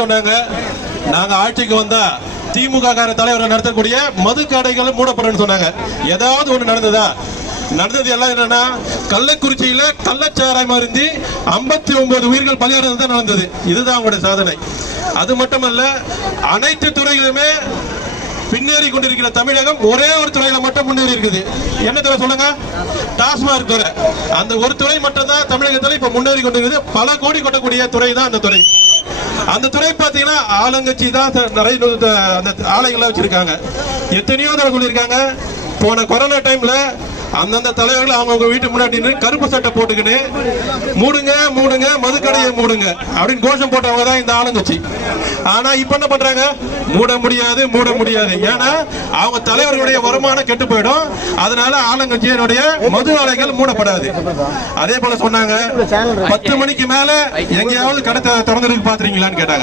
சொன்னாங்க, நாங்க ஆட்சிக்கு வந்தா திமுக தலைவர் நடத்தக்கூடிய மது கடைகள் மூடப்படும் சொன்னாங்க. ஏதாவது ஒண்ணு நடந்ததா? நடந்தது எல்லாம் என்னன்னா, கள்ளக்குறிச்சியில கள்ளச்சாராயம் அருந்தி 59 உயிர்கள் பலியானது தான் நடந்தது. இதுதான் அவங்களுடைய சாதனை. அது மட்டுமல்ல, அனைத்து துறைகளுமே பின்னேறி கொண்டிருக்கிற தமிழகம் ஒரே ஒரு துறையில மட்டும் முன்னேறி இருக்குது. என்ன துறை சொல்லுங்க? டாஸ்மாக் துறை. அந்த ஒரு துறை மட்டும் தான் தமிழகத்தில் இப்ப முன்னேறி கொண்டிருக்கிறது. பல கோடி கொட்டக்கூடிய துறை தான் அந்த துறை. அந்த துறை பாத்தீங்கன்னா ஆளுங்கட்சி தான் நிறைய அந்த ஆலைகள்லாம் வச்சிருக்காங்க. எத்தனையோ தடவை சொல்லியிருக்காங்க. போன கொரோனா டைம்ல அந்தந்த தலைவர்கள் அவங்க வீட்டு முன்னாடி கருப்பு சட்டை போட்டுக்கிட்டு மூடுங்க மூடுங்க மதுக்கடையை மூடுங்க அப்படின்னு கோஷம் போட்டவங்க தான் இந்த ஆளுங்கட்சி. ஆனா இப்ப என்ன பண்றாங்க? மூட முடியாது மூட முடியாது. ஏன்னா அவங்க தலைவர்களுடைய வருமானம் கெட்டு போயிடும். அதனால ஆளுங்கட்சியினுடைய மது ஆலைகள் மூடப்படாது. அதே போல சொன்னாங்க, 10 மணிக்கு மேல எங்கேயாவது கடை திறந்துருக்கு பாத்துறீங்களான்னு கேட்டாங்க.